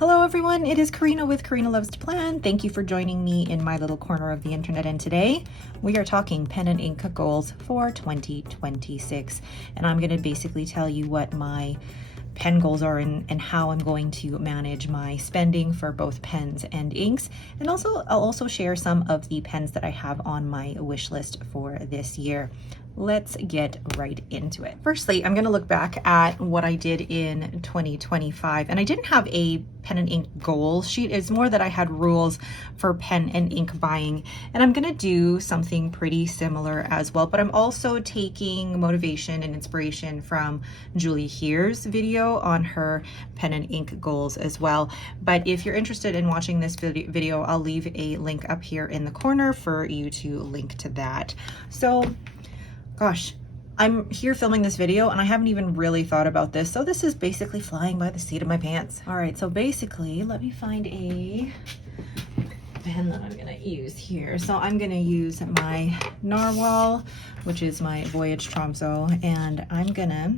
Hello everyone, it is Karina with Karina Loves to Plan. Thank you for joining me in my little corner of the internet, and today we are talking pen and ink goals for 2026. And I'm going to basically tell you what my pen goals are and how I'm going to manage my spending for both pens and inks. And also I'll also share some of the pens that I have on my wish list for this year. Let's get right into it. Firstly, I'm going to look back at what I did in 2025, and I didn't have a pen and ink goal sheet. It's more that I had rules for pen and ink buying, and I'm going to do something pretty similar as well, but I'm also taking motivation and inspiration from Julie Here's video on her pen and ink goals as well. But if you're interested in watching this video, I'll leave a link up here in the corner for you to link to that. So gosh, I'm here filming this video and I haven't even really thought about this. So this is basically flying by the seat of my pants. All right, so basically, let me find a pen that I'm gonna use here. So I'm gonna use my Narwhal, which is my Voyage Tromso, and I'm gonna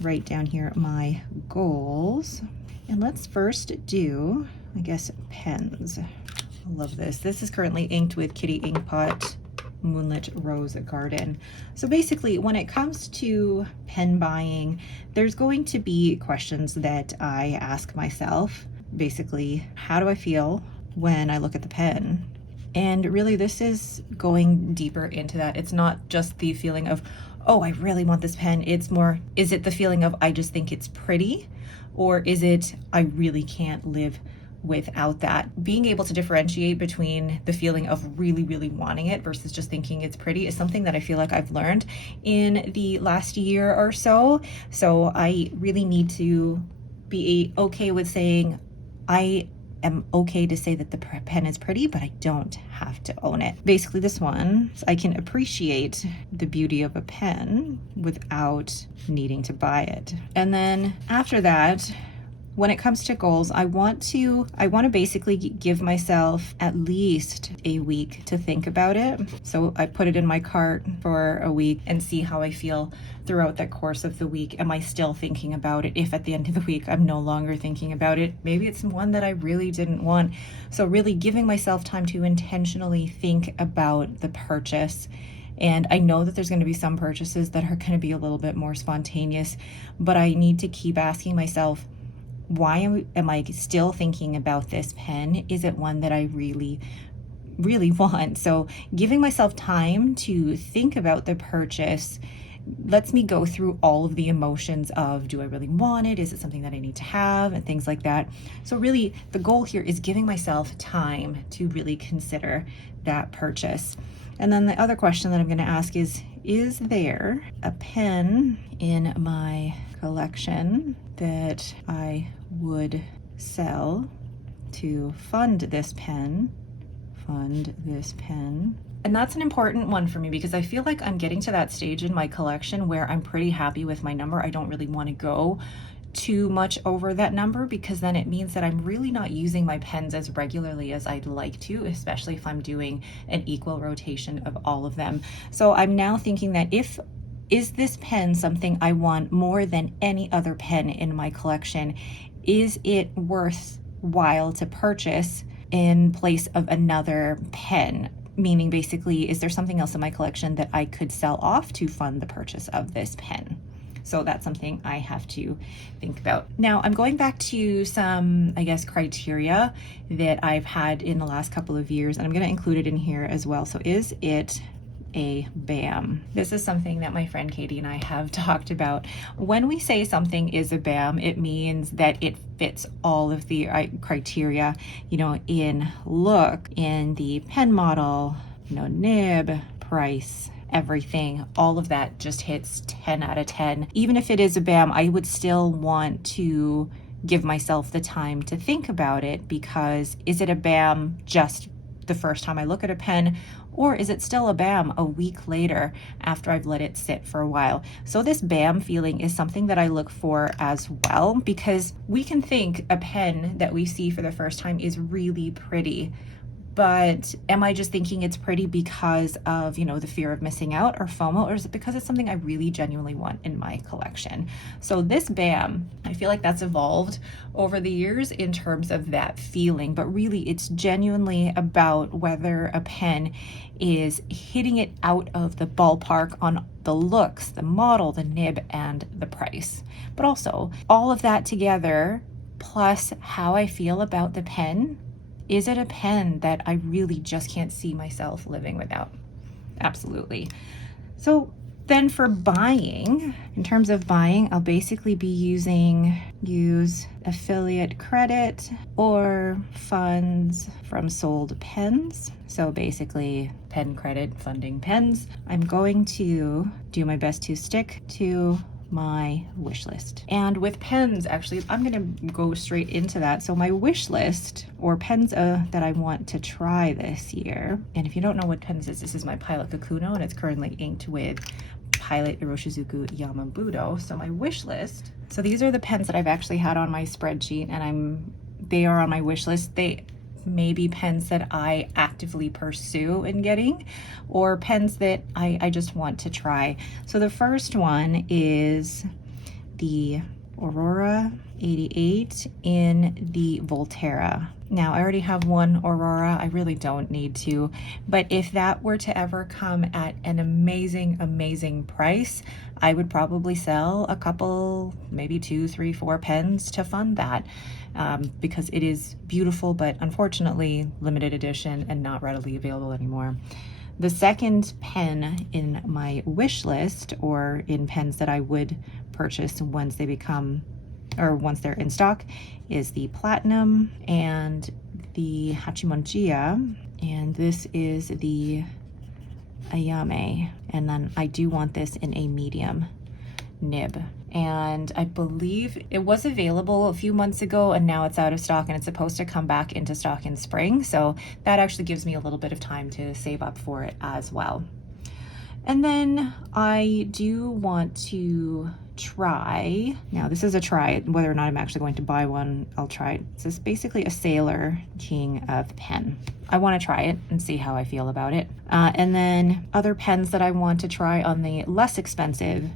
write down here my goals. And let's first do, I guess, pens. I love this. This is currently inked with Kitty Inkpot Moonlit Rose Garden. So basically, when it comes to pen buying, there's going to be questions that I ask myself. Basically, how do I feel when I look at the pen? And really, this is going deeper into that. It's not just the feeling of, oh, I really want this pen. It's more, is it the feeling of, I just think it's pretty? Or is it, I really can't live without that? Being able to differentiate between the feeling of really, really wanting it versus just thinking it's pretty is something that I feel like I've learned in the last year or so. So I really need to be okay with saying I am okay to say that the pen is pretty, but I don't have to own it. Basically, this one, I can appreciate the beauty of a pen without needing to buy it. And then after that, when it comes to goals, I want to basically give myself at least a week to think about it. So I put it in my cart for a week and see how I feel throughout that course of the week. Am I still thinking about it? If at the end of the week I'm no longer thinking about it, maybe it's one that I really didn't want. So really giving myself time to intentionally think about the purchase. And I know that there's going to be some purchases that are going to be a little bit more spontaneous, but I need to keep asking myself, why am I still thinking about this pen? Is it one that I really, really want? So giving myself time to think about the purchase lets me go through all of the emotions of, do I really want it? Is it something that I need to have? And things like that. So really the goal here is giving myself time to really consider that purchase. And then the other question that I'm going to ask is there a pen in my collection that I would sell to fund this pen? And that's an important one for me because I feel like I'm getting to that stage in my collection where I'm pretty happy with my number. I don't really want to go too much over that number because then it means that I'm really not using my pens as regularly as I'd like to, especially if I'm doing an equal rotation of all of them. So I'm now thinking that is this pen something I want more than any other pen in my collection? Is it worthwhile to purchase in place of another pen? Meaning basically, is there something else in my collection that I could sell off to fund the purchase of this pen? So that's something I have to think about. Now I'm going back to some, I guess, criteria that I've had in the last couple of years, and I'm going to include it in here as well. So is it a BAM? This is something that my friend Katie and I have talked about. When we say something is a BAM, it means that it fits all of the criteria, in look, in the pen model, nib, price, everything. All of that just hits 10 out of 10. Even if it is a BAM, I would still want to give myself the time to think about it, because is it a BAM just the first time I look at a pen, or is it still a BAM a week later after I've let it sit for a while? So this BAM feeling is something that I look for as well, because we can think a pen that we see for the first time is really pretty, But am I just thinking it's pretty because of, the fear of missing out or FOMO, or is it because it's something I really genuinely want in my collection? So this BAM, I feel like that's evolved over the years in terms of that feeling, but really it's genuinely about whether a pen is hitting it out of the ballpark on the looks, the model, the nib, and the price. But also all of that together, plus how I feel about the pen. Is it a pen that I really just can't see myself living without? Absolutely. So then for buying, in terms of buying, I'll basically be use affiliate credit or funds from sold pens. So basically pen credit funding pens. I'm going to do my best to stick to my wish list. And with pens, actually, I'm gonna go straight into that. So my wish list, or pens that I want to try this year, and if you don't know what pens is, this is my Pilot Kakuno, and it's currently inked with Pilot Iroshizuku Yamabudo. So my wish list, so these are the pens that I've actually had on my spreadsheet, and they are on my wish list. They may be pens that I actively pursue in getting, or pens that I just want to try. So the first one is the Aurora 88 in the Volterra. Now I already have one Aurora, I really don't need to, but if that were to ever come at an amazing price, I would probably sell a couple, maybe 2, 3, 4 pens to fund that, because it is beautiful, but unfortunately limited edition and not readily available anymore. The second pen in my wish list, or in pens that I would purchase once they become, or once they're in stock, is the Platinum and the Hachimonjiya, and this is the Ayame, and then I do want this in a medium nib. And I believe it was available a few months ago, and now it's out of stock, and it's supposed to come back into stock in spring, so that actually gives me a little bit of time to save up for it as well. And then I do want to try, now this is a try, whether or not I'm actually going to buy one, I'll try it. This is basically a Sailor King of pen. I want to try it and see how I feel about it. And then other pens that I want to try on the less expensive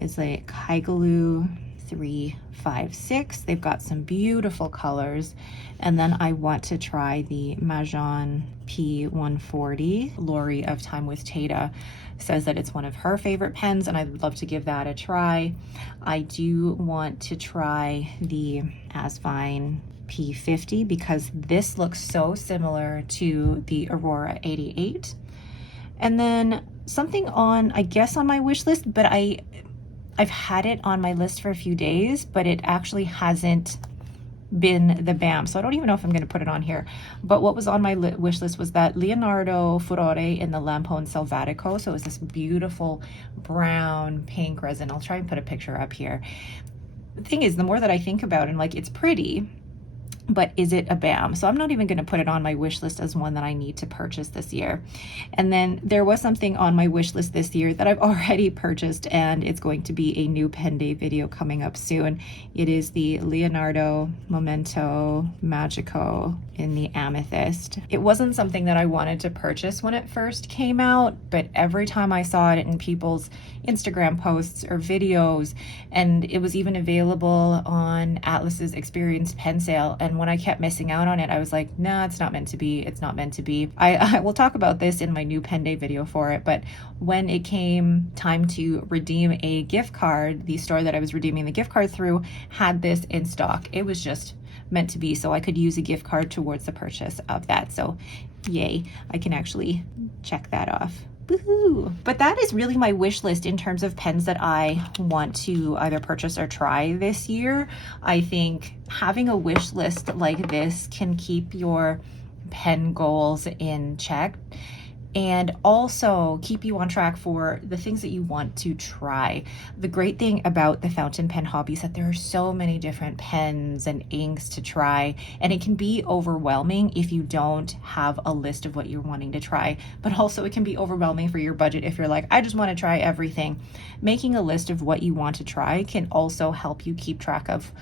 is the Kaigelu 356. They've got some beautiful colors. And then I want to try the Mahjong P140. Lori of Time with Tata says that it's one of her favorite pens, and I'd love to give that a try. I do want to try the Asvine P50 because this looks so similar to the Aurora 88. And then something on, I guess, on my wish list, but I've had it on my list for a few days, but it actually hasn't been the BAM, so I don't even know if I'm going to put it on here. But what was on my wish list was that Leonardo Furore in the Lampone Selvatico. So it was this beautiful brown pink resin. I'll try and put a picture up here. The thing is, the more that I think about it, I'm like, it's pretty, but is it a BAM? So I'm not even going to put it on my wish list as one that I need to purchase this year. And then there was something on my wish list this year that I've already purchased, and it's going to be a new pen day video coming up soon. It is the Leonardo Momento Magico in the Amethyst. It wasn't something that I wanted to purchase when it first came out, but every time I saw it in people's Instagram posts or videos, and it was even available on Atlas's Experienced Pen Sale, and when I kept missing out on it, I was like, nah, it's not meant to be. It's not meant to be. I will talk about this in my new pen day video for it, but when it came time to redeem a gift card, the store that I was redeeming the gift card through had this in stock. It was just meant to be, so I could use a gift card towards the purchase of that. So yay, I can actually check that off. Woohoo! But that is really my wish list in terms of pens that I want to either purchase or try this year. I think having a wish list like this can keep your pen goals in check and also keep you on track for the things that you want to try. The great thing about the fountain pen hobby is that there are so many different pens and inks to try, and it can be overwhelming if you don't have a list of what you're wanting to try, but also it can be overwhelming for your budget if you're like, I just want to try everything. Making a list of what you want to try can also help you keep track of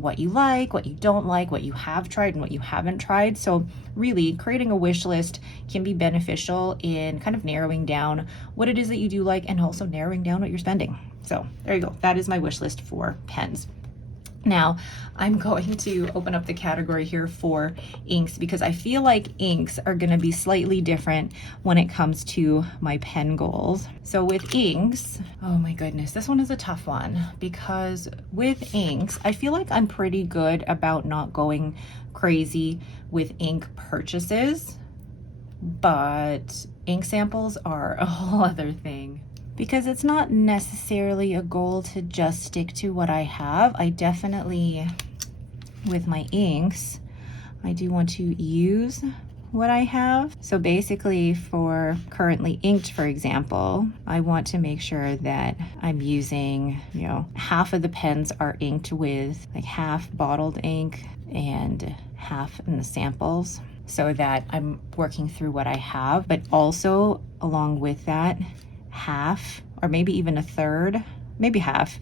what you like, what you don't like, what you have tried and what you haven't tried. So really creating a wish list can be beneficial in kind of narrowing down what it is that you do like and also narrowing down what you're spending. So there you go. That is my wish list for pens. Now, I'm going to open up the category here for inks because I feel like inks are going to be slightly different when it comes to my pen goals. So with inks, oh my goodness, this one is a tough one because with inks, I feel like I'm pretty good about not going crazy with ink purchases, but ink samples are a whole other thing. Because it's not necessarily a goal to just stick to what I have. I definitely, with my inks, I do want to use what I have. So basically for currently inked, for example, I want to make sure that I'm using, half of the pens are inked with like half bottled ink and half in the samples, so that I'm working through what I have, but also along with that, half or maybe even a third, maybe half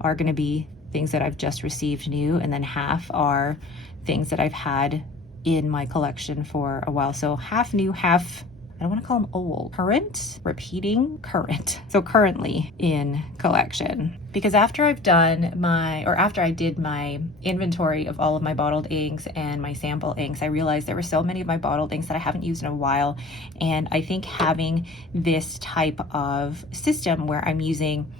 are going to be things that I've just received new, and then half are things that I've had in my collection for a while. So half new, half, I don't want to call them old, current, repeating, current. So currently in collection. Because after I did my inventory of all of my bottled inks and my sample inks, I realized there were so many of my bottled inks that I haven't used in a while. And I think having this type of system where I'm using,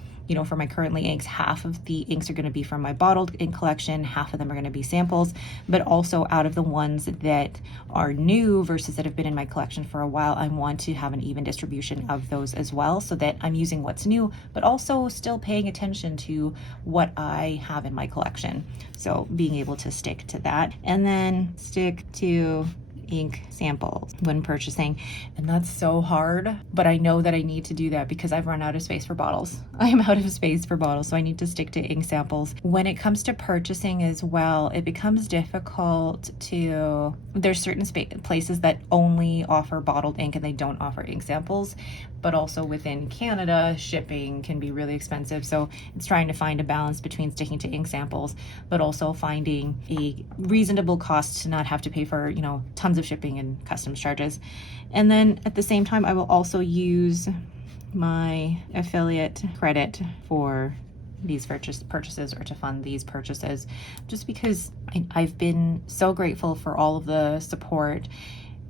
for my currently inks, half of the inks are going to be from my bottled ink collection, half of them are going to be samples, but also out of the ones that are new versus that have been in my collection for a while, I want to have an even distribution of those as well, so that I'm using what's new, but also still paying attention to what I have in my collection. So being able to stick to that, and then stick to ink samples when purchasing. And that's so hard, but I know that I need to do that because I've run out of space for bottles. I am out of space for bottles, so I need to stick to ink samples. When it comes to purchasing as well, it becomes difficult to, there's certain places that only offer bottled ink and they don't offer ink samples, but also within Canada, shipping can be really expensive. So it's trying to find a balance between sticking to ink samples, but also finding a reasonable cost to not have to pay for, tons of shipping and customs charges. And then at the same time, I will also use my affiliate credit for these purchases or to fund these purchases, just because I've been so grateful for all of the support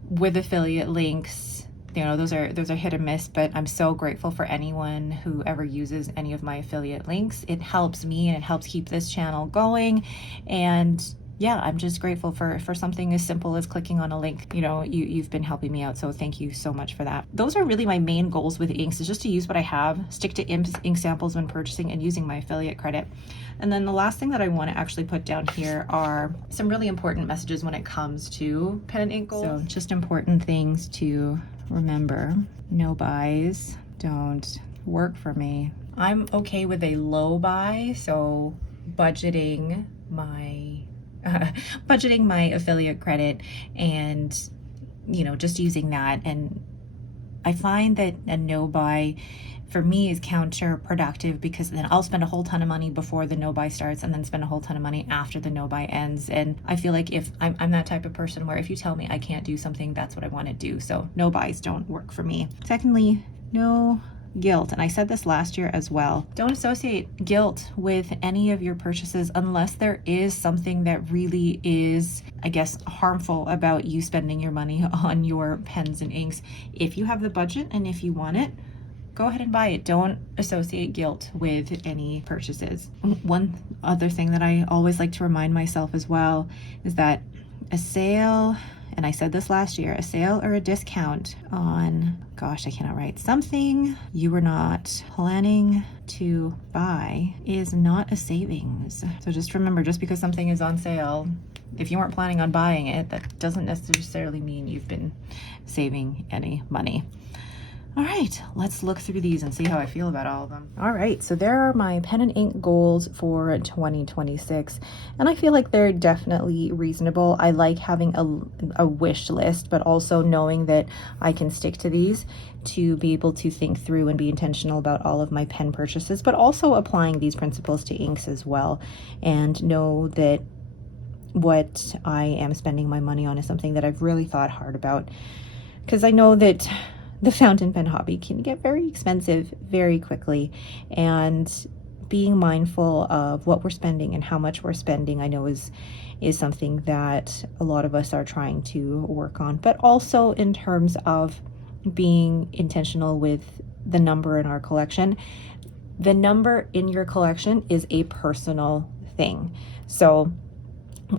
with affiliate links. Those are hit or miss, but I'm so grateful for anyone who ever uses any of my affiliate links. It helps me and it helps keep this channel going. And yeah, I'm just grateful for something as simple as clicking on a link. You've been helping me out, so thank you so much for that. Those are really my main goals with inks, is just to use what I have, stick to ink samples when purchasing, and using my affiliate credit. And then the last thing that I want to actually put down here are some really important messages when it comes to pen and ink goals. So just important things to remember. No buys don't work for me. I'm okay with a low buy, so budgeting my affiliate credit and just using that. And I find that a no buy for me is counterproductive, because then I'll spend a whole ton of money before the no buy starts and then spend a whole ton of money after the no buy ends. And I feel like if I'm that type of person where if you tell me I can't do something, that's what I want to do. So no buys don't work for me. Secondly, no guilt. And I said this last year as well. Don't associate guilt with any of your purchases unless there is something that really is, I guess, harmful about you spending your money on your pens and inks. If you have the budget and if you want it, go ahead and buy it. Don't associate guilt with any purchases. One other thing that I always like to remind myself as well is that a sale, and I said this last year, a sale or a discount on, gosh, I cannot write, something you were not planning to buy is not a savings. So just remember, just because something is on sale, if you weren't planning on buying it, that doesn't necessarily mean you've been saving any money. All right, let's look through these and see how I feel about all of them. All right, so there are my pen and ink goals for 2026, and I feel like they're definitely reasonable. I like having a wish list, but also knowing that I can stick to these to be able to think through and be intentional about all of my pen purchases, but also applying these principles to inks as well, and know that what I am spending my money on is something that I've really thought hard about, because I know that the fountain pen hobby can get very expensive very quickly, and being mindful of what we're spending and how much we're spending, I know is something that a lot of us are trying to work on, but also in terms of being intentional with the number in our collection. The number in your collection is a personal thing. So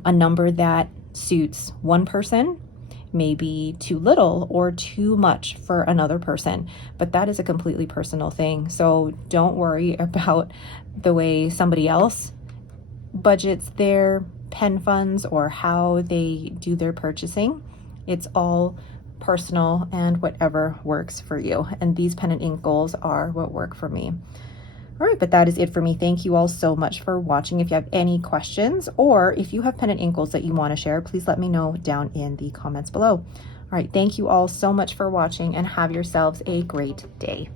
a number that suits one person may be too little or too much for another person, but that is a completely personal thing. So don't worry about the way somebody else budgets their pen funds or how they do their purchasing. It's all personal and whatever works for you. And these pen and ink goals are what work for me. All right, but that is it for me. Thank you all so much for watching. If you have any questions or if you have pen and ink goals that you want to share, please let me know down in the comments below. All right, thank you all so much for watching and have yourselves a great day.